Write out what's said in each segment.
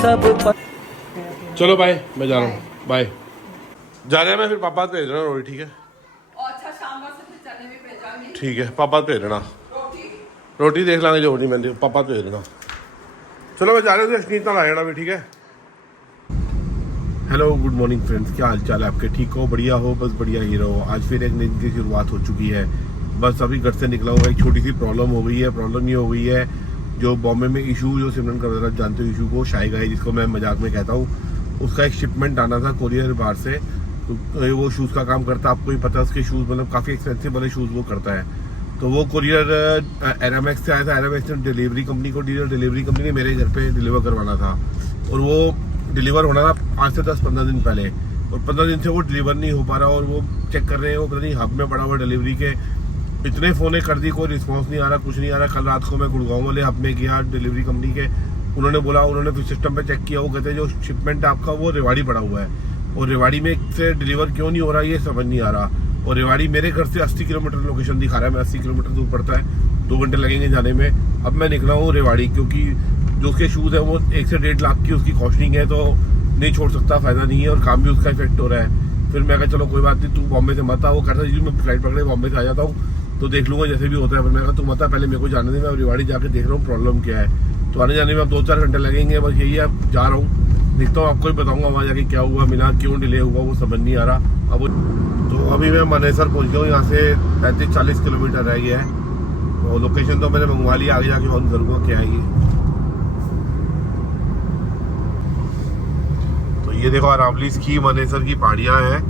सब। चलो बाय, मैं जा रहा हूँ, बाय। जा रहे हैं, मैं फिर पापा भेज रहा रोटी, ठीक है? अच्छा, शाम से फिर चने भी भेजांगी। ठीक है, पापा भेज देना। रोटी देख लांगे जो होनी, मैंने पापा भेज देना। चलो मैं जा रहा हूँ, इतना ला जाना भी, ठीक है? हेलो, गुड मॉर्निंग फ्रेंड्स, क्या हाल चाल है आपके? ठीक हो, बढ़िया हो? बस बढ़िया ही रहो। आज फिर एक दिन की शुरुआत हो चुकी है। बस अभी घर से निकला हुआ, एक छोटी सी प्रॉब्लम हो गई है। प्रॉब्लम ये हो गई है, जो बॉम्बे में इशू, जो सिमरन कर रहा था, जानते हो इशू को, शाइगा है जिसको मैं मजाक में कहता हूँ, उसका एक शिपमेंट आना था कोरियर बाहर से। तो वो शूज़ का काम करता है, आपको ही पता है, उसके शूज़ मतलब काफ़ी एक्सपेंसिव वाले शूज़ वो करता है। तो वो कोरियर एरामैक्स से आया था। एरामैक्स ने डिलीवरी कंपनी को डिलीवरी कंपनी ने मेरे घर पे डिलीवर करवाना था, और वो डिलीवर होना था आज से 10-15 दिन पहले, और 15 दिन से वो डिलीवर नहीं हो पा रहा। और वो चेक कर रहे हैं, वो पता नहीं हब में पड़ा हुआ डिलीवरी के, इतने फ़ोने कर दी, कोई रिस्पांस नहीं आ रहा, कुछ नहीं आ रहा। कल रात को मैं गुड़गांव वाले हब में गया डिलीवरी कंपनी के, उन्होंने बोला, उन्होंने फिर सिस्टम पे चेक किया, वो कहते हैं जो शिपमेंट है आपका वो रेवाड़ी पड़ा हुआ है, और रेवाड़ी में से डिलीवर क्यों नहीं हो रहा ये समझ नहीं आ रहा। और रेवाड़ी मेरे घर से 80 किलोमीटर लोकेशन दिखा रहा है, मैं 80 किलोमीटर दूर पड़ता है, 2 घंटे लगेंगे जाने में। अब मैं निकला हूँ रेवाड़ी, क्योंकि जो उसके शूज़ है वो 1 से 1.5 लाख की उसकी कॉस्टिंग है, तो नहीं छोड़ सकता, फ़ायदा नहीं है, और काम भी उसका इफेक्ट हो रहा है। फिर मैं कहा चलो कोई बात नहीं, तू बॉम्बे से मत आ। वो कहता जी मैं फ्लाइट पकड़े बॉम्बे से आ जाता हूँ, तो देख लूँगा जैसे भी होता है। फिर मैं कहा तू मत आ, पहले मेरे को जाने दे, मैं रेवाड़ी जाके देख रहा हूँ प्रॉब्लम क्या है। तो आने जाने में अब 2-4 घंटे लगेंगे, बस यही है। अब जा रहा हूँ, देखता हूँ, आपको ही बताऊँगा वहाँ जाके क्या हुआ, मिला क्यों डिले हुआ, वो समझ नहीं आ रहा। अब तो अभी मैं मानेसर पहुँच गया हूँ, यहाँ से 35-40 किलोमीटर रह गया है। तो लोकेशन तो मैंने मंगवा लिया, आगे जाके ऑन करूँगा क्या है ये। तो ये देखो, अरावलीज की मानेसर की पहाड़ियाँ हैं।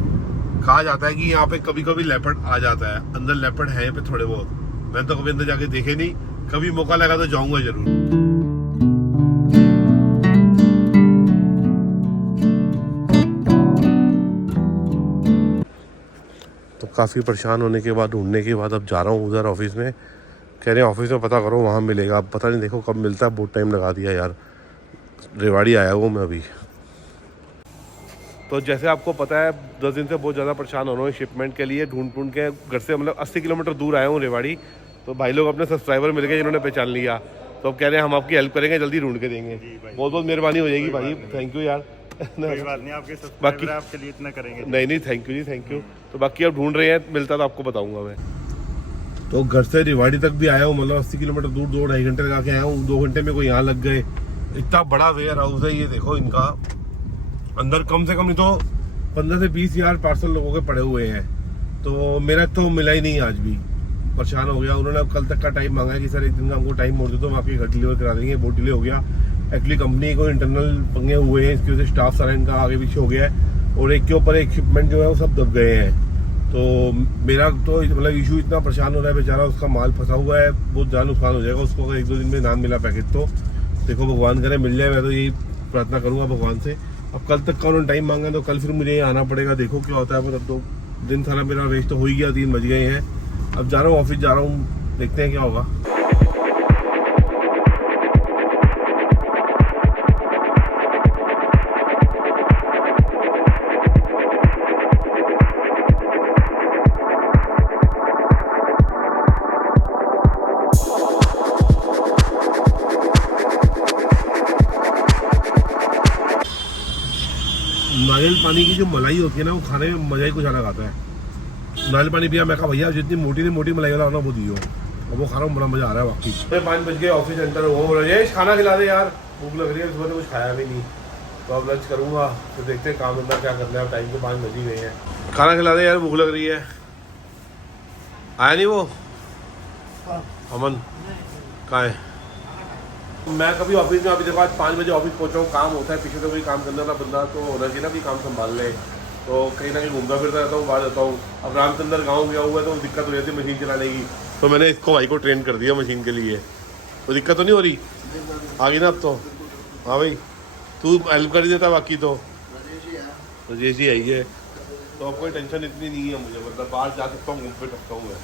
कहा जाता है कि यहाँ पे कभी कभी लेपर्ड आ जाता है, अंदर लेपर्ड है पे थोड़े बहुत। मैंने तो कभी अंदर जाके देखे नहीं, कभी मौका लगा तो जाऊंगा जरूर। तो काफ़ी परेशान होने के बाद, ढूंढने के बाद अब जा रहा हूँ उधर ऑफिस में। कह रहे हैं ऑफिस में पता करो, वहाँ मिलेगा। अब पता नहीं, देखो कब मिलता है, बहुत टाइम लगा दिया यार। रेवाड़ी आया हूँ मैं अभी। तो जैसे आपको पता है 10 दिन से बहुत ज़्यादा परेशान हो रहा हूँ शिपमेंट के लिए, ढूंढ के घर से, मतलब 80 किलोमीटर दूर आया हूँ रेवाड़ी। तो भाई लोग अपने सब्सक्राइबर मिल गए जिन्होंने पहचान लिया, तो अब कह रहे हैं हम आपकी हेल्प करेंगे, जल्दी ढूंढ के देंगे। बहुत बहुत मेहरबानी हो जाएगी भाई, थैंक यू यार। कोई बात नहीं, आपके बाकी आपके लिए इतना करेंगे। नहीं थैंक यू जी, थैंक यू। तो बाकी अब ढूंढ रहे हैं, मिलता तो आपको बताऊंगा मैं। तो घर से रेवाड़ी तक भी आया हूँ, मतलब 80 किलोमीटर दूर, 2-2.5 घंटे लगा के आया हूँ। 2 घंटे में कोई यहाँ लग गए। इतना बड़ा वेयर हाउस है ये, देखो इनका अंदर कम से कम नहीं तो 15 से 20 हज़ार पार्सल लोगों के पड़े हुए हैं। तो मेरा तो मिला ही नहीं आज भी, परेशान हो गया। उन्होंने कल तक का टाइम मांगा है कि सर एक दिन का हमको टाइम मोड़ दो तो हम आपके घर डिलीवर करा देंगे। बहुत डिले हो गया एक्चुअली, कंपनी को इंटरनल पंगे हुए हैं, इसकी वजह से स्टाफ सारा इनका आगे पीछे हो गया है, और एक के ऊपर एक शिपमेंट जो है वो सब दब गए हैं। तो मेरा तो मतलब इशू इतना परेशान हो रहा है, बेचारा उसका माल फंसा हुआ है, बहुत ज़्यादा नुकसान हो जाएगा उसको अगर 1-2 दिन में ना मिला पैकेट। तो देखो भगवान करे मिल जाए, मैं तो यही प्रार्थना करूँगा भगवान से। अब कल तक का उन्होंने टाइम मांगा, तो कल फिर मुझे यहाँ आना पड़ेगा, देखो क्या होता है। मतलब तो दिन सारा मेरा वेस्ट तो हो ही गया, 3 बज गए हैं। अब जा रहा हूँ ऑफिस, जा रहा हूँ, देखते हैं क्या होगा। नारियल पानी की जो मलाई होती है ना, वो खाने में मजा ही कुछ अलग आता है। नारियल पानी पिया, मैं कहा भैया जितनी मोटी से मोटी मलाई वाला होना वो दियो, और वो खा रहा हूँ, बड़ा मजा आ रहा है वाकई। 5 बज गए, ऑफिस एंटर हो रहे हैं। खाना खिला दे यार, भूख लग रही है, सुबह तो कुछ खाया भी नहीं। तो अब लंच करूँगा, तो देखते हैं काम धंधा क्या करना है। टाइम तो 5 बज ही गए हैं। खाना खिला दे यार, भूख लग रही है। आया नहीं वो अमन, कहाँ है? मैं कभी ऑफिस में, अभी देखो आज 5 बजे ऑफिस पहुंचा हूँ। काम होता है, पीछे से कोई काम करने वाला बंदा तो होना चाहिए ना, कि काम संभाल ले। तो कहीं ना कहीं घूमता फिरता रहता हूँ, बाहर रहता हूँ। अब रामचंद्र गाँव गया हुआ है, तो दिक्कत हो जाती है मशीन चलाने की। तो मैंने इसको भाई को ट्रेन कर दिया मशीन के लिए, तो दिक्कत तो नहीं हो रही आगे ना अब तो। हाँ भाई, तू हेल्प कर ही देता, बाकी तो राजेश जी आई है, तो अब कोई टेंशन इतनी नहीं है मुझे। मतलब बाहर जा सकता हूँ, घूम फिर सकता हूँ मैं।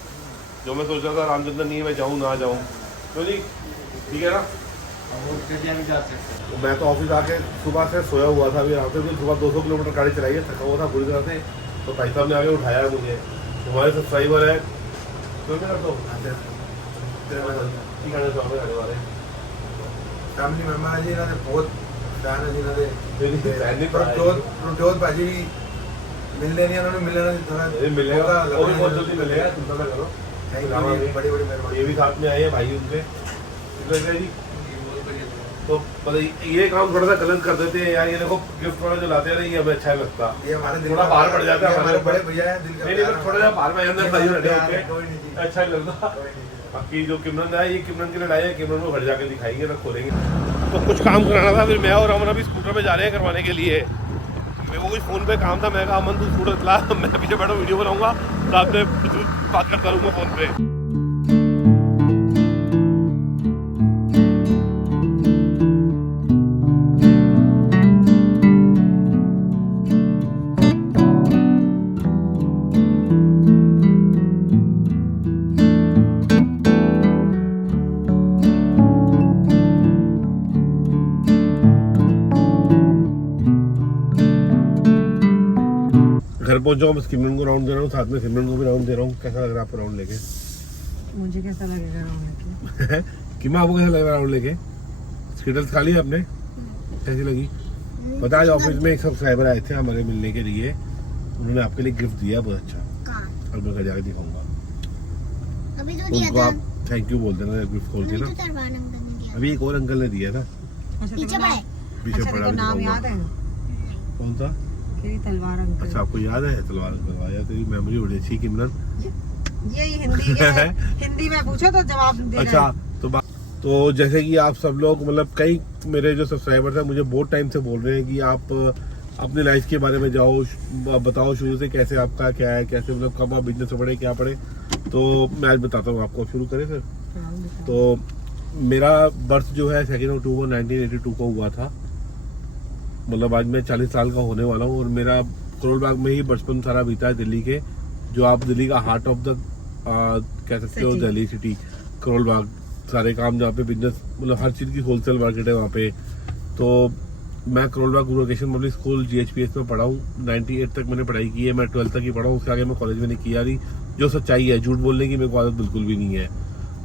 जो मैं सोच रहा था रामचंद्र नहीं है, मैं जाऊँ ना जाऊँ, तो नहीं ठीक है ना। तो मैं तो ऑफिस आके सुबह से सोया हुआ था, अभी यहाँ से भी सुबह 200 किलोमीटर गाड़ी चलाई है, थका हुआ था पूरी तरह से। तो भाई साहब ने आगे उठाया है मुझे, तुम्हारे सब्सक्राइबर है तो क्या करता हूँ फैमिली मेम्बर जी, इन्होंने बहुत ਦਾਣਾ ਜਿਨ੍ਹਾਂ ਦੇ ਮੇਰੀ ਭੈਣ ਨੇ ਪੜਾਇਆ ਪ੍ਰੋਜੋਤ ਭਾਜੀ ਵੀ ਮਿਲਦੇ ਨਹੀਂ, ਉਹਨਾਂ ਨੂੰ ਮਿਲਣਾ ਥੋੜਾ ये मिलेगा वो भी बहुत जल्दी मिलेगा, चिंता ना करो। थैंक यू जी, बड़ी बड़ी मेहरबानी। ये भी साथ में आए हैं भाई उनके जी। तो मतलब ये काम थोड़ा सा गलत कर देते हैं यार, ये देखो गिफ्ट थोड़ा जो लाते हैं ना, ये हमें अच्छा नहीं लगता। ये हमारे दिल थोड़ा बाहर पड़ जाता है हमारे बड़े भैया है, दिल का नहीं नहीं, थोड़ा सा बाहर में अंदर भाई रहते हैं, कोई नहीं जी, अच्छा नहीं लगता। कोई नहीं जी। बाकी जो किमरन है, ये किमरन की लड़ाई है, किमरन को घर जाके दिखाएंगे ना, खोलेंगे। तो कुछ काम कराना था, फिर मैं और अमन अभी स्कूटर पे जा रहे हैं करवाने के लिए। मेरे को कुछ फ़ोन पे काम था, मैं कहा अमन तू स्कूटर चला, मैं पीछे बैठा वीडियो बनाऊंगा, साथ में बात करता रहूँगा फ़ोन पे। घर पहुंचा हूँ, बस सिमरन को राउंड दे रहा हूँ, साथ में सिमरन को भी राउंड दे रहा हूँ। कैसा लग रहा है आपको राउंड लेके? मुझे कैसा लगेगा राउंड लेके? किमा आपको कैसा लग रहा है राउंड लेके? स्किटल्स खा ली आपने? कैसी लगी? पता है आज ऑफिस में एक सब्सक्राइबर आए थे हमारे मिलने के लिए, उन्होंने आपके लिए गिफ्ट दिया बहुत अच्छा, और मैं घर जाके दिखाऊंगा। अभी तो दिया उनको था, आप थैंक यू बोल देना गिफ्ट खोल के अभी ना। तो तरवार अंकल ने दिया। अभी एक और अंकल ने दिया था, अच्छा पीछे तेरे को पड़ा नाम- है। पीछे अच्छा, पड़ा तेरे को नाम दिखाऊंगा। याद है? कौन सा? तेरी तलवार अंकल। अच्छा आपको याद है तलवार करवाया? तेरी मेमोरी बड़ी अच्छी किमरन। ये हिंदी के हिंदी में पूछो तो जवाब दे अच्छा रहा है। तो जैसे कि आप सब लोग मतलब कई मेरे जो सब्सक्राइबर्स हैं मुझे बहुत टाइम से बोल रहे हैं कि आप अपनी लाइफ के बारे में जाओ, बताओ शुरू से कैसे आपका क्या है, कैसे मतलब कब आप बिजनेस में पढ़े, क्या पढ़े। तो मैं आज बताता हूँ आपको, शुरू करें सर। तो मेरा बर्थ जो है 2 अक्टूबर 1982 को हुआ था, मतलब आज मैं 40 साल का होने वाला हूँ। और मेरा करोल बाग में ही बचपन सारा बीता है, दिल्ली के, जो आप दिल्ली का हार्ट ऑफ द कह सकते हो, City। दिल्ली सिटी, करोल बाग। सारे काम जहाँ पे बिजनेस मतलब हर चीज़ की होलसेल मार्केट है वहाँ पे। तो मैं करोल बाग गुरु वोकेशनल पब्लिक स्कूल GHPS में पढ़ा हूँ, 98 तक मैंने पढ़ाई की है। मैं 12th तक ही पढ़ा हूँ, उसके आगे मैं कॉलेज में नहीं किया नहीं, जो सच्चाई है, झूठ बोलने की मेरे को आदत बिल्कुल भी नहीं है।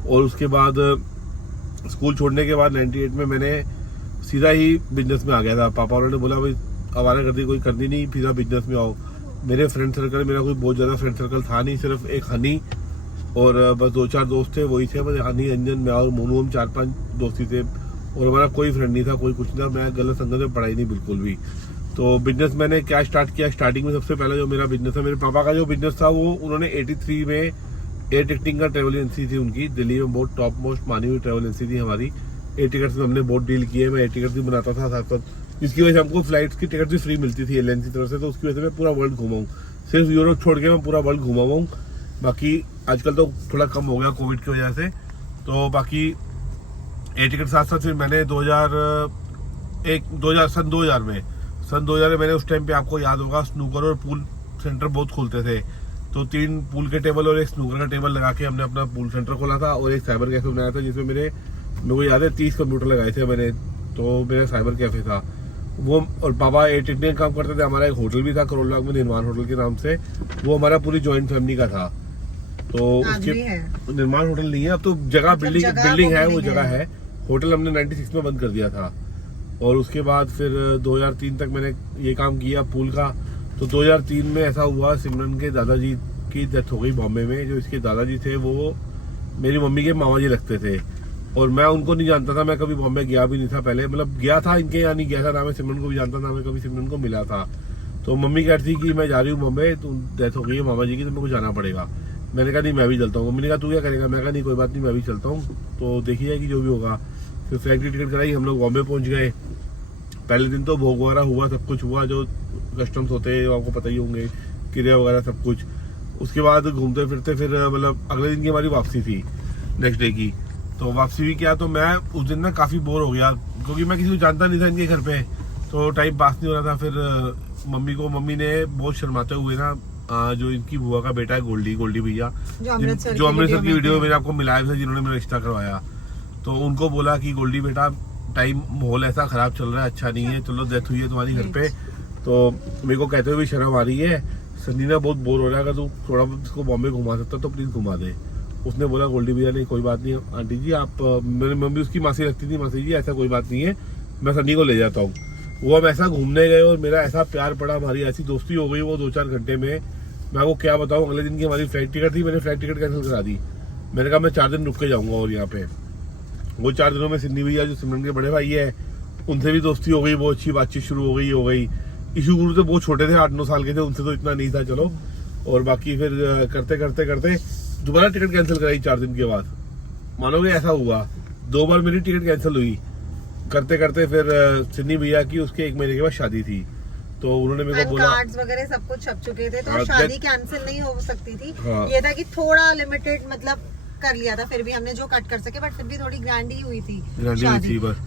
और उसके बाद स्कूल छोड़ने के बाद 98 में मैंने सीधा ही बिजनेस में आ गया था। पापा उन्होंने बोला भाई आवारा गर्दी कोई करनी नहीं, सीधा बिजनेस में आओ। मेरे फ्रेंड सर्कल, मेरा कोई बहुत ज़्यादा फ्रेंड सर्कल था नहीं, सिर्फ एक हनी और बस 2-4 दोस्त थे, वही थे। बस हनी, अंजन, मैं और मोनू, हम 4-5 दोस्ती थे, और हमारा कोई फ्रेंड नहीं था, कोई कुछ नहीं था। मैं गलत संगत में पढ़ाई नहीं बिल्कुल भी। तो बिजनेस मैंने क्या स्टार्ट किया, स्टार्टिंग में सबसे पहले जो मेरा बिजनेस था, मेरे पापा का जो बिजनेस था वो उन्होंने 83 में एयर टिकटिंग का ट्रेवल एजेंसी थी उनकी, दिल्ली में बहुत टॉप मोस्ट मानी हुई ट्रेवल एजेंसी थी हमारी। एयर टिकट्स में हमने बहुत डील किए, मैं एयर टिकट भी बनाता था साथ साथ, जिसकी वजह से हमको फ्लाइट्स की टिकट भी फ्री मिलती थी एयरलाइन की तरफ से। तो उसकी वजह से मैं पूरा वर्ल्ड घूमा हूँ, सिर्फ यूरोप छोड़ के मैं पूरा वर्ल्ड घूमा हुआ हूँ। बाकी आजकल तो थोड़ा कम हो गया कोविड की वजह से। तो बाकी एयर टिकट साथ साथ फिर मैंने 2000 में मैंने उस टाइम पे, आपको याद होगा, स्नूकर और पूल सेंटर बहुत खोलते थे। तो 3 पूल के टेबल और एक स्नूकर का टेबल लगा के हमने अपना पूल सेंटर खोला था, और एक साइबर कैफे बनाया था जिसमें मेरे को याद है 30 कंप्यूटर लगाए थे मैंने। तो मेरा साइबर कैफे था वो, और पापा एयर टिकटिंग काम करते थे। हमारा एक होटल भी था करोल बाग में, निर्माण होटल के नाम से, वो हमारा पूरी जॉइंट फैमिली का था। तो आज उसके भी है। निर्माण होटल नहीं है अब तो, जगह मतलब बिल्डिंग जगह बिल्डिंग वो है, वो बिल्डिंग जगह है। है। होटल हमने 96 में बंद कर दिया था। और उसके बाद फिर 2003 तक मैंने ये काम किया पूल का। तो 2003 में ऐसा हुआ, सिमरन के दादाजी की डेथ हो गई बॉम्बे में। जो इसके दादाजी थे वो मेरी मम्मी के मामा जी लगते थे, और मैं उनको नहीं जानता था, मैं कभी बॉम्बे गया भी नहीं था पहले, मतलब गया था इनके यहाँ नहीं गया था, ना मैं सिमरन को भी जानता था, मैं कभी सिमरन को मिला था। तो मम्मी कहती थी कि मैं जा रही हूँ बॉम्बे, तो डेथ हो गई है मामा जी की, तो मेरे को जाना पड़ेगा। मैंने कहा नहीं मैं भी चलता हूँ। मम्मी ने कहा तू क्या करेगा? मैं कहा नहीं कोई बात नहीं, मैं भी चलता हूँ, तो देखी जाएगी जो भी होगा। फिर फ्लाइट की टिकट कराई, हम लोग बॉम्बे पहुँच गए। पहले दिन तो भोग वगैरह हुआ, सब कुछ हुआ, जो कस्टम्स होते हैं आपको पता ही होंगे, क्रिया वगैरह सब कुछ। उसके बाद घूमते फिरते फिर मतलब अगले दिन की हमारी वापसी थी, नेक्स्ट डे की। तो वापसी भी किया, तो मैं उस दिन ना काफ़ी बोर हो गया, क्योंकि मैं किसी को जानता नहीं था इनके घर पे, तो टाइम पास नहीं हो रहा था। फिर मम्मी ने बहुत शर्माते हुए ना, जो इनकी बुआ का बेटा है गोल्डी भैया, जो अमृतसर की वीडियो मैंने आपको मिलाया था, जिन्होंने मेरा रिश्ता करवाया, तो उनको बोला कि गोल्डी बेटा टाइम माहौल ऐसा खराब चल रहा है, अच्छा नहीं है, चलो डेथ हुई है तुम्हारी घर पे। तो मेरे को कहते हुए शर्म आ रही है, संजीना बहुत बोर हो रहा है, अगर तू थोड़ा बहुत इसको बॉम्बे घुमा सकता तो प्लीज घुमा दे। उसने बोला गोल्डी भैया नहीं कोई बात नहीं आंटी जी आप, मेरी मम्मी उसकी मासी लगती थी, मासी जी ऐसा कोई बात नहीं है, मैं सन्नी को ले जाता हूँ। वो हम ऐसा घूमने गए और मेरा ऐसा प्यार पड़ा, हमारी ऐसी दोस्ती हो गई वो 2-4 घंटे में। मैं आपको क्या बताऊँ, अगले दिन की हमारी फ्लाइट टिकट थी, मैंने फ्लाइट टिकट कैंसिल करा दी। मैंने कहा मैं 4 दिन रुक के जाऊँगा और यहाँ पे। वो 4 दिनों में सिन्नी भैया जो सिमरन के बड़े भाई है उनसे भी दोस्ती हो गई, बहुत अच्छी बातचीत शुरू हो गई। इशू गुरु तो बहुत छोटे थे, 8-9 साल के थे, उनसे तो इतना नहीं था चलो। और बाकी फिर करते करते दोबारा टिकट कैंसिल कराई 4 दिन के बाद। मानोगे ऐसा हुआ, 2 बार मेरी टिकट कैंसिल हुई। करते करते फिर सिन्नी भैया की उसके 1 महीने के बाद शादी थी, तो उन्होंने मेरे को बोला कार्ड्स वगैरह सब कुछ छप चुके थे, तो हाँ, शादी कैंसिल नहीं हो सकती थी। हाँ। ये था कि थोड़ा लिमिटेड मतलब कर लिया था, फिर भी हमने जो कट कर सके, बट फिर भी थोड़ी ग्रैंड ही हुई थी ग्रैंड ही हुई थी बस।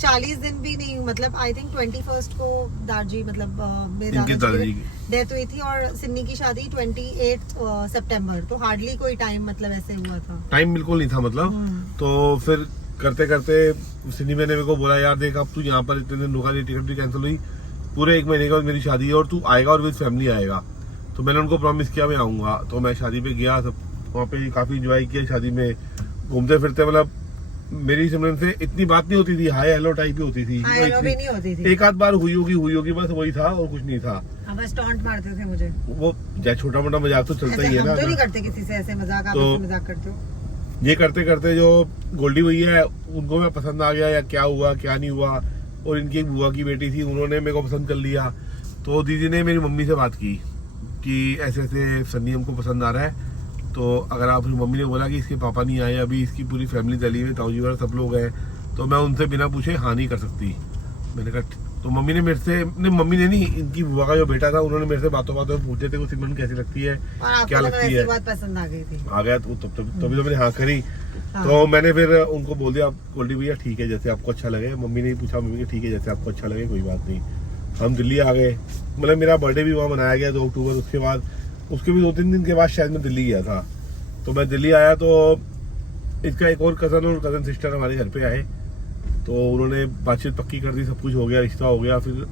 40 दिन भी नहीं, मतलब आई थिंक 21 को दादाजी मतलब मेरे इनके दादाजी की डेथ हुई थी, और सिन्नी की शादी 28 सितंबर, तो हार्डली कोई टाइम मतलब ऐसे हुआ था, टाइम बिल्कुल नहीं था मतलब। तो फिर करते करते सिन्नी ने मेरे को बोला यार देख अब तू यहाँ पर इतने दिन रुका, टिकट भी कैंसिल हुई, पूरे 1 महीने के बाद मेरी शादी है और तू आएगा और विद फैमिली आएगा। तो मैंने उनको प्रॉमिस किया मैं आऊंगा। तो मैं शादी पे गया, सब वहाँ पे काफी इंजॉय किया शादी में, घूमते फिरते। मतलब मेरी सिमरन से इतनी बात नहीं होती थी, हाय हेलो टाइप ही होती थी, हाय हेलो भी नहीं होती थी। एक आध बार हुई होगी बस, वही था और कुछ नहीं था। बस टॉन्ट मारते थे मुझे, वो छोटा मोटा मजाक तो चलता ही है ना। हम तो नहीं करते किसी से ऐसे मजाक, आप तो ऐसे मजाक करते हो। ये करते करते जो गोल्डी भैया है उनको मैं पसंद आ गया, या क्या हुआ क्या नहीं हुआ। और इनकी एक बुआ की बेटी थी, उन्होंने मेरे को पसंद कर लिया। तो दीदी ने मेरी मम्मी से बात की कि ऐसे ऐसे सन्नी हमको पसंद आ रहा है, तो अगर आप, मम्मी ने बोला कि इसके पापा नहीं आए अभी, इसकी पूरी फैमिली दिल्ली में, ताऊ जी वगैरह सब लोग हैं, तो मैं उनसे बिना पूछे हाँ नहीं कर सकती। मैंने कहा तो मम्मी ने मेरे से, मम्मी ने नहीं, इनकी बुआ का जो बेटा था उन्होंने मेरे से बातों बातों में पूछे थे कि सिमरन कैसी लगती है, क्या लगती है, बात पसंद आ गई थी, आ गया तो तभी तो मैंने हाँ करी। हाँ। तो मैंने फिर उनको बोल दिया गोल्डी भैया ठीक है जैसे आपको अच्छा लगे। मम्मी ने पूछा, मम्मी ठीक है जैसे आपको अच्छा लगे, कोई बात नहीं। हम दिल्ली आ गए, मतलब मेरा बर्थडे भी वहाँ मनाया गया 2 अक्टूबर। उसके बाद उसके भी 2-3 दिन के बाद शायद मैं दिल्ली गया था। तो मैं दिल्ली आया तो इसका एक और कजन और कजन सिस्टर हमारे घर पे आए, तो उन्होंने बातचीत पक्की कर दी, सब कुछ हो गया, रिश्ता हो गया। फिर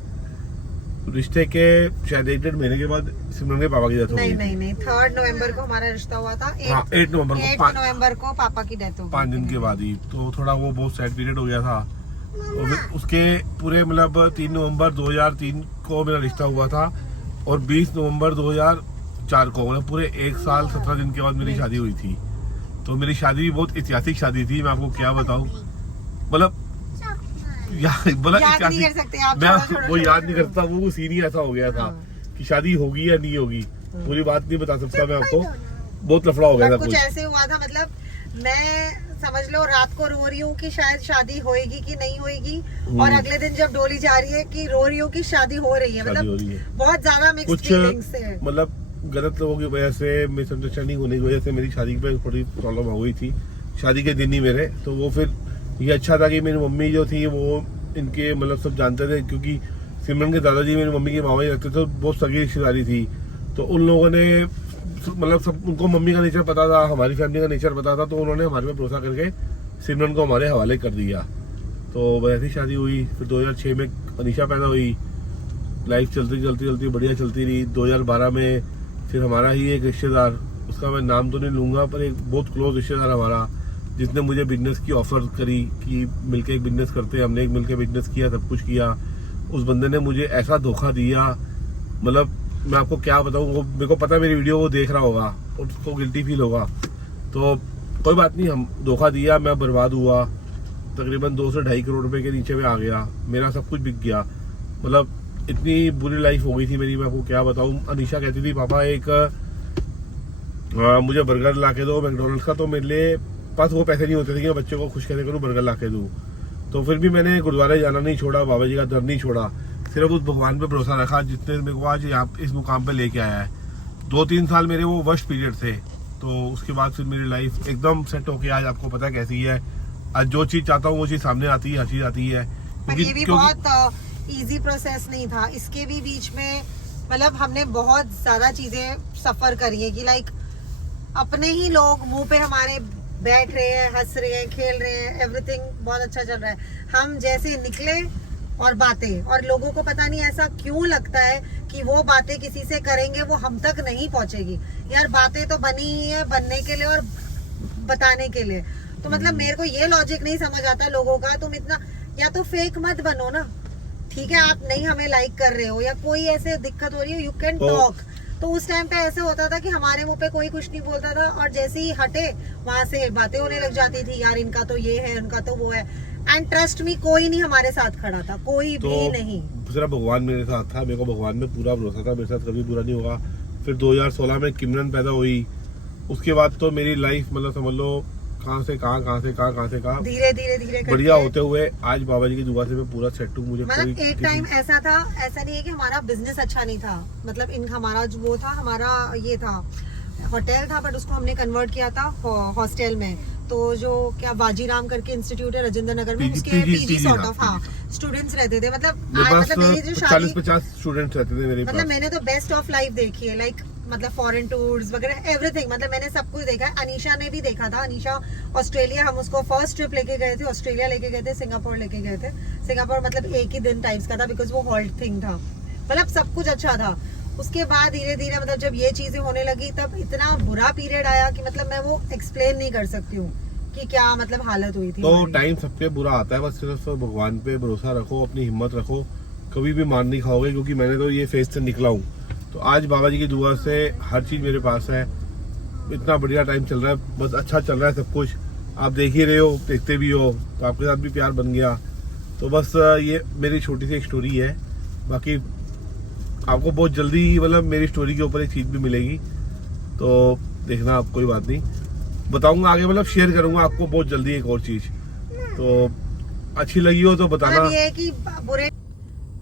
रिश्ते के शायद 1-1.5 महीने के बाद सिमरन के पापा की डेथ हो गई। नहीं 3 नवंबर को हमारा रिश्ता हुआ था। 8 नवंबर को पापा की डेथ हो गई, 5 दिन के बाद ही। तो थोड़ा वो बहुत सैड पीरियड हो गया था। और फिर उसके पूरे मतलब 3 नवंबर 2003 को मेरा रिश्ता हुआ था, और 20 नवंबर 2004 को, मतलब पूरे 1 साल 17 दिन के बाद मेरी शादी हुई थी। तो मेरी शादी भी बहुत ऐतिहासिक शादी थी, मैं आपको क्या बताऊं। मतलब याद नहीं कर सकते आप, मैं वो याद नहीं करता, वो सीन ही ऐसा हो गया था कि शादी होगी या नहीं होगी, पूरी बात नहीं बता सकता मैं आपको, बहुत लफड़ा हो गया था। कुछ ऐसे हुआ था, मतलब मैं समझ लो रात को रो रही हूँ कि शायद शादी होएगी कि नहीं होएगी, और अगले दिन जब डोली जा रही है कि रो रही हूँ कि शादी हो रही है। मतलब बहुत ज्यादा मिक्स्ड फीलिंग्स थे। मतलब गलत लोगों की वजह से, मिसअंडरस्टैंडिंग होने की वजह से मेरी शादी पे थोड़ी प्रॉब्लम हो गई थी, शादी के दिन ही मेरे। तो वो फिर ये अच्छा था कि मेरी मम्मी जो थी वो इनके मतलब सब जानते थे, क्योंकि सिमरन के दादाजी मेरी मम्मी के मामा ही रखते थे, बहुत सगी रिश्तेदारी थी। तो उन लोगों ने मतलब सब, उनको मम्मी का नेचर पता था, हमारी फैमिली का नेचर पता था, तो उन्होंने हमारे पे भरोसा करके सिमरन को हमारे हवाले कर दिया। तो वैसी शादी हुई। फिर 2006 में अनीशा पैदा हुई। लाइफ चलती बढ़िया चलती रही। 2012 में फिर हमारा ही एक रिश्तेदार, उसका मैं नाम तो नहीं लूंगा, पर एक बहुत क्लोज रिश्तेदार हमारा, जिसने मुझे बिजनेस की ऑफर करी कि मिलके एक बिजनेस करते हैं। हमने एक मिलके बिजनेस किया, सब कुछ किया। उस बंदे ने मुझे ऐसा धोखा दिया, मतलब मैं आपको क्या बताऊं। वो मेरे को पता है मेरी वीडियो वो देख रहा होगा और उसको गिल्टी फील होगा, तो कोई बात नहीं, हम धोखा दिया, मैं बर्बाद हुआ। तकरीबन 2 से 2.5 करोड़ रुपए के नीचे में आ गया, मेरा सब कुछ बिक गया। मतलब इतनी बुरी लाइफ हो गई थी मेरी, मैं आपको क्या बताऊं। अनीशा कहती थी पापा एक मुझे बर्गर ला के दो मैकडोनल्ड्स का, तो मेरे लिए पास वो पैसे नहीं होते थे कि मैं बच्चों को खुश कैसे करूँ, बर्गर ला के दूँ। तो फिर भी मैंने गुरुद्वारे जाना नहीं छोड़ा, बाबा जी का दर नहीं छोड़ा, सिर्फ उस भगवान पे भरोसा रखा जिसने मेरे को आज यहाँ इस मुकाम पे लेके आया है। 2-3 साल मेरे वो वर्स्ट पीरियड थे, तो उसके बाद फिर मेरी लाइफ एकदम सेट होके आज आपको पता कैसी है। आज जो चीज चाहता हूँ वो चीज सामने आती है, हर चीज आती है। पर ये भी बहुत इजी प्रोसेस नहीं था, इसके भी बीच में मतलब हमने बहुत ज्यादा चीजें सफर करी है कि लाइक अपने ही लोग मुंह पे हमारे बैठ रहे हैं, हंस रहे हैं, खेल रहे हैं, एवरीथिंग बहुत अच्छा चल रहा है। हम जैसे निकले और बातें, और लोगों को पता नहीं ऐसा क्यों लगता है कि वो बातें किसी से करेंगे वो हम तक नहीं पहुंचेगी। यार बातें तो बनी ही है बनने के लिए और बताने के लिए। तो मतलब मेरे को ये लॉजिक नहीं समझ आता लोगों का, तुम इतना या तो फेक मत बनो ना, ठीक है, आप नहीं हमें लाइक कर रहे हो या कोई ऐसे दिक्कत हो रही है, यू कैन टॉक। तो उस टाइम पे ऐसे होता था कि हमारे मुंह पे कोई कुछ नहीं बोलता था, और जैसे ही हटे वहां से बातें होने लग जाती थी, यार इनका तो ये है, उनका तो वो है। एंड ट्रस्ट मी, कोई नहीं हमारे साथ खड़ा था, कोई भी नहीं। सिर्फ भगवान मेरे साथ था, मेरे को भगवान में पूरा भरोसा था, मेरे साथ कभी बुरा नहीं होगा। फिर 2016 में किमरन पैदा हुई, उसके बाद तो मेरी लाइफ मतलब समझ लो कहाँ से कहाँ धीरे धीरे बढ़िया होते हुए आज बाबा जी की दुआ से मैं पूरा सेट हूँ। मुझे मतलब एक टाइम ऐसा था, ऐसा नहीं है कि हमारा बिजनेस अच्छा नहीं था, मतलब हमारा जो वो था, हमारा ये था होटल था, बट उसको हमने कन्वर्ट किया था हॉस्टल में। तो जो क्या बाजीराम करके इंस्टीट्यूट है राजेंद्र नगर में, उसके पीजी सॉर्ट ऑफ, हाँ, स्टूडेंट्स रहते थे। मतलब मेरी जो शादी 40-50 स्टूडेंट्स रहते थे मेरे पास। मतलब मैंने तो बेस्ट ऑफ लाइफ देखी है, लाइक मतलब फॉरेन टूर्स वगैरह एवरीथिंग, मतलब मैंने सब कुछ देखा है। अनीशा ने भी देखा था, अनीशा ऑस्ट्रेलिया, हम उसको फर्स्ट ट्रिप लेके गए थे, ऑस्ट्रेलिया लेके गए थे, सिंगापुर लेके गए थे। सिंगापुर मतलब एक ही दिन टाइप्स का था, बिकॉज वो हॉल्ट थिंग था, मतलब सब कुछ अच्छा था। उसके बाद धीरे धीरे मतलब जब ये चीजें होने लगी, तब इतना बुरा पीरियड आया कि मतलब मैं वो एक्सप्लेन नहीं कर सकती हूँ कि क्या मतलब हालत हुई थी। तो टाइम सबके बुरा आता है, बस सिर्फ भगवान पे भरोसा रखो, अपनी हिम्मत रखो, कभी भी मार नहीं खाओगे, क्योंकि मैंने तो ये फेज से निकला हूँ। तो आज बाबा जी की दुआ से हर चीज मेरे पास है, इतना बढ़िया टाइम चल रहा है, बस अच्छा चल रहा है सब कुछ। आप देख ही रहे हो, देखते भी हो, तो आपके साथ भी प्यार बन गया। तो बस ये मेरी छोटी सी एक स्टोरी है, बाकी आपको बहुत जल्दी मतलब मेरी स्टोरी के ऊपर एक चीज भी मिलेगी, तो देखना आप, कोई बात नहीं, बताऊंगा आगे, मतलब शेयर करूंगा आपको बहुत जल्दी एक और चीज। तो अच्छी लगी हो तो बताना। मतलब ये है कि बुरे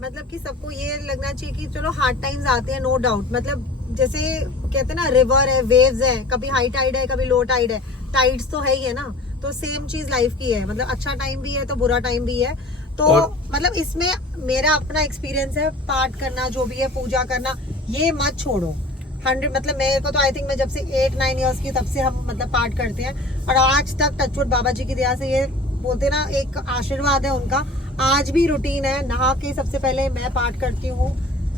मतलब कि सबको ये लगना चाहिए कि चलो हार्ड टाइम्स आते हैं, नो डाउट, मतलब जैसे कहते हैं ना, रिवर है, वेव्स है, कभी हाई टाइड है, कभी लो टाइड है, टाइड्स तो है ही है ना। तो सेम चीज लाइफ की है, मतलब अच्छा टाइम भी है तो बुरा टाइम भी है। तो मतलब इसमें मेरा अपना एक्सपीरियंस है, पाठ करना जो भी है, पूजा करना, ये मत छोड़ो 100। मतलब मेरे को तो आई थिंक मैं जब से 8-9 इयर्स की, तब से हम मतलब पाठ करते हैं, और आज तक टचवुड बाबा जी की दया से, ये बोलते ना एक आशीर्वाद है उनका, आज भी रूटीन है। नहा के सबसे पहले मैं पाठ करती हूँ,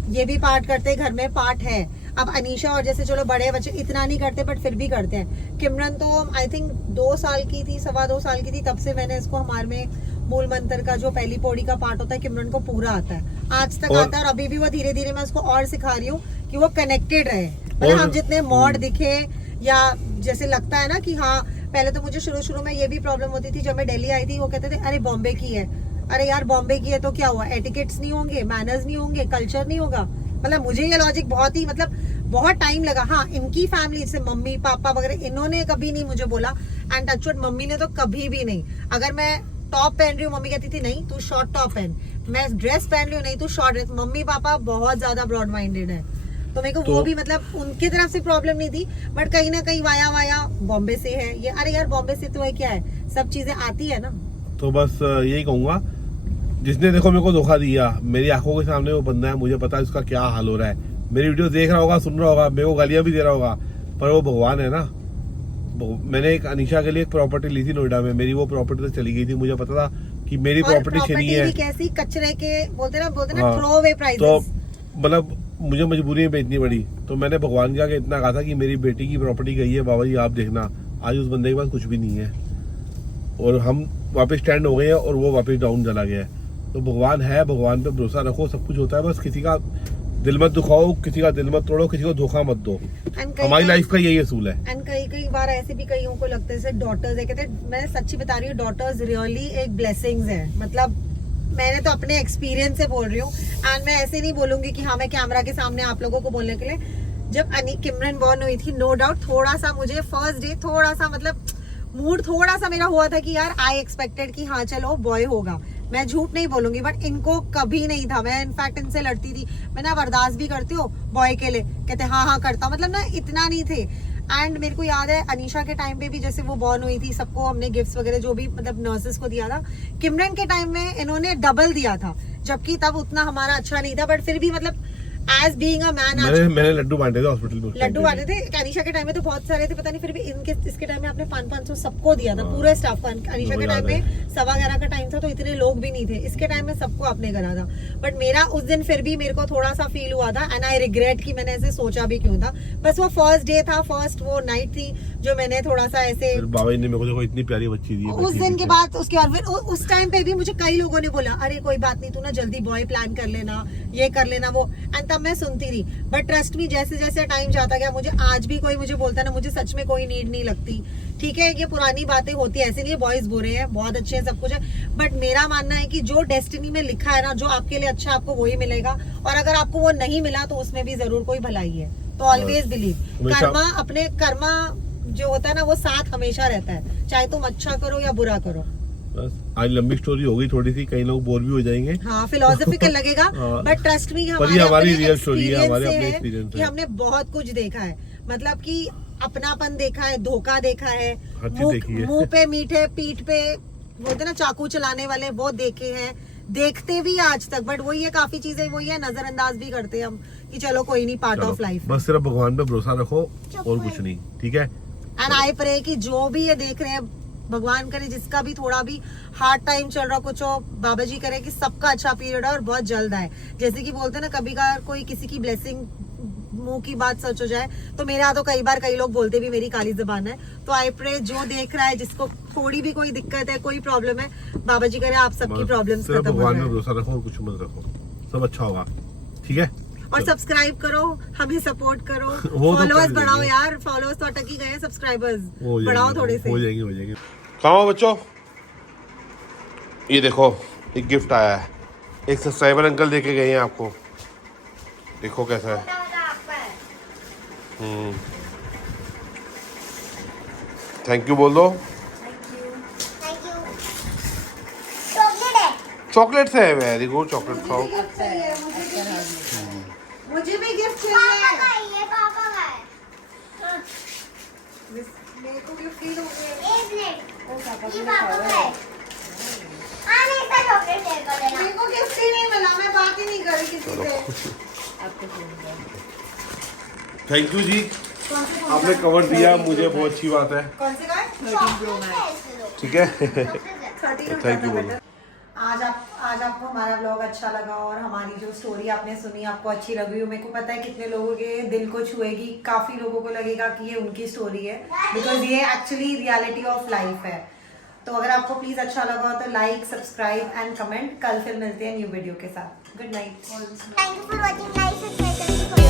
ये भी पाठ करते हैं, घर में पाठ है। अब अनीशा और जैसे चलो बड़े बच्चे इतना नहीं करते, बट फिर भी करते हैं। किमरन तो आई थिंक 2 साल की थी, 2.25 साल की थी, तब से मैंने इसको हमारे में मूल मंत्र का जो पहली पौड़ी का पाठ होता है, किमरन को पूरा आता है, आज तक आता है। और अभी भी वो धीरे धीरे मैं उसको और सिखा रही हूँ कि वो कनेक्टेड रहे। मतलब हम जितने मॉड दिखे या जैसे लगता है ना कि हाँ, पहले तो मुझे शुरू में ये भी प्रॉब्लम होती थी, जब मैं दिल्ली आई थी, वो कहते थे अरे बॉम्बे की है, अरे यार बॉम्बे की है तो क्या हुआ, एटिकेट्स नहीं होंगे, मैनर्स नहीं होंगे, कल्चर नहीं होगा। मतलब मुझे ये लॉजिक बहुत ही मतलब बहुत टाइम लगा। हाँ, इनकी फैमिली जैसे मम्मी पापा वगैरह, इन्होंने कभी नहीं मुझे बोला, एंड टचवुड मम्मी ने तो कभी भी नहीं। अगर मैं टॉप पहन रही हूँ, मम्मी कहती थी नहीं तू शॉर्ट टॉप पहन, मैं ड्रेस पहन रही हूँ, नहीं तू शॉर्ट ड्रेस। मम्मी पापा बहुत ज्यादा ब्रॉड माइंडेड है, तो मेरे को वो भी मतलब उनकी तरफ से प्रॉब्लम नहीं थी, बट कहीं ना कहीं वाया बॉम्बे से है ये, अरे यार बॉम्बे से तो है क्या है, सब चीजें आती है ना। तो बस यही कहूंगा, जिसने देखो मेरे को धोखा दिया, मेरी आंखों के सामने वो बंदा है, मुझे पता है उसका क्या हाल हो रहा है। मेरी वीडियो देख रहा होगा, सुन रहा होगा, मेरे को गालियां भी दे रहा होगा, पर वो भगवान है ना। मैंने एक अनीशा के लिए एक प्रॉपर्टी ली थी नोएडा में, मेरी वो प्रॉपर्टी तो चली गई थी, मुझे पता था कि मेरी प्रॉपर्टी छीनी है। कैसी कचरे के बोलते ना थ्रो अवे प्राइसेस। तो मतलब मुझे मजबूरी में बेचनी पड़ी, तो मैंने भगवान के आगे इतना कहा था कि मेरी बेटी की प्रॉपर्टी गई है बाबा जी, आप देखना। आज उस बंदे के पास कुछ भी नहीं है, और हम वापस स्टैंड हो गए हैं, और वो वापस डाउन चला गया है। तो भगवान है, भगवान पे भरोसा रखो, सब कुछ होता है। बस किसी का दिल मत दुखाओ, किसी का दिल मत तोड़ो, किसी को धोखा मत दो। हमारी लाइफ का यही असूल है। एंड कई बार ऐसे भी कईयों को लगता है, जैसे डॉटर्स है, कहते हैं, मैं सच्ची बता रही हूँ, डॉटर्स रियली एक ब्लेसिंग्स है। मतलब मैंने तो अपने एक्सपीरियंस से बोल रही हूँ, एंड मैं ऐसे नहीं बोलूंगी कि हाँ मैं कैमरा के सामने आप लोगों को बोलने के लिए। जब किमरन बॉर्न हुई थी, नो डाउट थोड़ा सा मुझे फर्स्ट डे थोड़ा सा मतलब मूड थोड़ा सा मेरा हुआ था कि यार आई एक्सपेक्टेड कि हाँ चलो बॉय होगा, मैं झूठ नहीं बोलूंगी, बट इनको कभी नहीं था। मैं इनफैक्ट इनसे लड़ती थी, मैं ना अरदास भी करती हूँ बॉय के लिए, कहते हाँ करता, मतलब ना इतना नहीं थे। एंड मेरे को याद है अनीशा के टाइम पे भी जैसे वो बॉर्न हुई थी, सबको हमने गिफ्ट्स वगैरह जो भी मतलब नर्सेस को दिया था। किमरन के टाइम में इन्होंने डबल दिया था, जबकि तब उतना हमारा अच्छा नहीं था, बट फिर भी मतलब एज बीइंग अ मैन मैंने लड्डू बांटे थे हॉस्पिटल में। लड्डू बांटे थे। अनीशा के टाइम में तो बहुत सारे थे, पता नहीं, फिर भी इसके टाइम में आपने 500 सबको दिया था, पूरे स्टाफ को। अनीशा के टाइम में 11:15 का टाइम था तो इतने लोग भी नहीं थे, इसके टाइम में सबको आपने करा था। बट मेरा उस दिन फिर भी मेरे को थोड़ा सा फील हुआ था, एंड आई रिग्रेट कि मैंने ऐसे सोचा भी क्यों था। बस वो फर्स्ट डे था, फर्स्ट वो नाइट थी जो मैंने थोड़ा सा ऐसे, बाबा जी ने मेरे को देखो इतनी प्यारी बच्ची दी उस दिन के बाद, उसके बाद फिर उस टाइम पे भी मुझे कई लोगों ने बोला, अरे कोई बात नहीं, तू ना जल्दी बॉय प्लान कर लेना, ये कर लेना वो, एंड तब मैं सुनती रही। बट ट्रस्ट मी, जैसे जैसे टाइम जाता गया, मुझे आज भी कोई मुझे बोलता है ना, मुझे सच में कोई नीड नहीं लगती। ठीक है, ये पुरानी बातें होती है, ऐसे नहीं है बॉयज बुरे हैं, बहुत अच्छे हैं, सब कुछ है, बट मेरा मानना है कि जो डेस्टिनी में लिखा है ना, जो आपके लिए अच्छा, आपको वही मिलेगा। और अगर आपको वो नहीं मिला तो उसमें भी जरूर कोई भलाई है। तो ऑलवेज बिलीव, कर्मा, अपने कर्मा जो होता है ना, वो साथ हमेशा रहता है, चाहे तुम अच्छा करो या बुरा करो। बस आज लंबी स्टोरी हो गई थोड़ी सी, कई लोग बोर भी हो जाएंगे। हाँ, फिलोसॉफिकल लगेगा, बट ट्रस्ट मी, हमारी रियल स्टोरी है, हमारे अपने एक्सपीरियंस कि हमने बहुत कुछ देखा है। मतलब कि अपनापन देखा है, धोखा देखा है, मुंह पे मीठे, पीठ पे बोलते ना चाकू चलाने वाले, वो देखे हैं, देखते भी आज तक। बट वही है, काफी चीजें वही है, नजरअंदाज भी करते हैं हम कि चलो कोई नहीं, पार्ट ऑफ लाइफ। बस सिर्फ भगवान पे भरोसा रखो और कुछ नहीं, ठीक है। एंड आई प्रे कि जो भी ये देख रहे हैं, भगवान करे जिसका भी थोड़ा भी हार्ड टाइम चल रहा कुछ हो, बाबा जी करे कि सबका अच्छा पीरियड है और बहुत जल्द आए। जैसे कि बोलते हैं ना, कभी का कोई किसी की ब्लेसिंग, मुंह की बात सच हो जाए, तो मेरे यहाँ तो कई बार कई लोग बोलते भी मेरी काली जबान है। तो आई प्रे जो देख रहा है, जिसको थोड़ी भी कोई दिक्कत है, कोई प्रॉब्लम है, बाबा जी करे आप सबकी प्रॉब्लम्स खत्म हो जाए। भगवान में भरोसा रखो और कुछ मत रखो, सब अच्छा होगा, ठीक है। और सब्सक्राइब करो, हमें सपोर्ट करो, फॉलोअर्स बढ़ाओ यार, फॉलोअर्स तो अटक ही गए, सब्सक्राइबर्स बढ़ाओ थोड़े से। हो जाएंगे। कहाँ हो बच्चों? ये देखो, एक गिफ्ट आया है, एक सब्सक्राइबर अंकल देके गए हैं आपको, देखो कैसा है। थैंक यू बोल दो। चॉकलेट है, वेरी गुड, चॉकलेट खाओ। मुझे भी गिफ्ट चाहिए, मेरे को गिफ्ट नहीं दोगे? मेरे को गिफ्ट ही नहीं मिला, मैं बात ही नहीं करी किसी से। थैंक यू जी, आपने कवर दिया, मुझे बहुत अच्छी बात है। कौन से का? ठीक है, 13 थैंक यू बोलो। आज आपको हमारा व्लॉग अच्छा लगा और हमारी जो स्टोरी आपने सुनी आपको अच्छी लगी हो। मेरे को पता है कितने लोगों के दिल को छुएगी, काफी लोगों को लगेगा कि ये उनकी स्टोरी है, बिकॉज ये एक्चुअली रियलिटी ऑफ लाइफ है। तो अगर आपको प्लीज अच्छा लगा हो तो लाइक, सब्सक्राइब एंड कमेंट। कल फिर मिलते हैं न्यू वीडियो के साथ। Good night. Thank you for watching. Like, subscribe,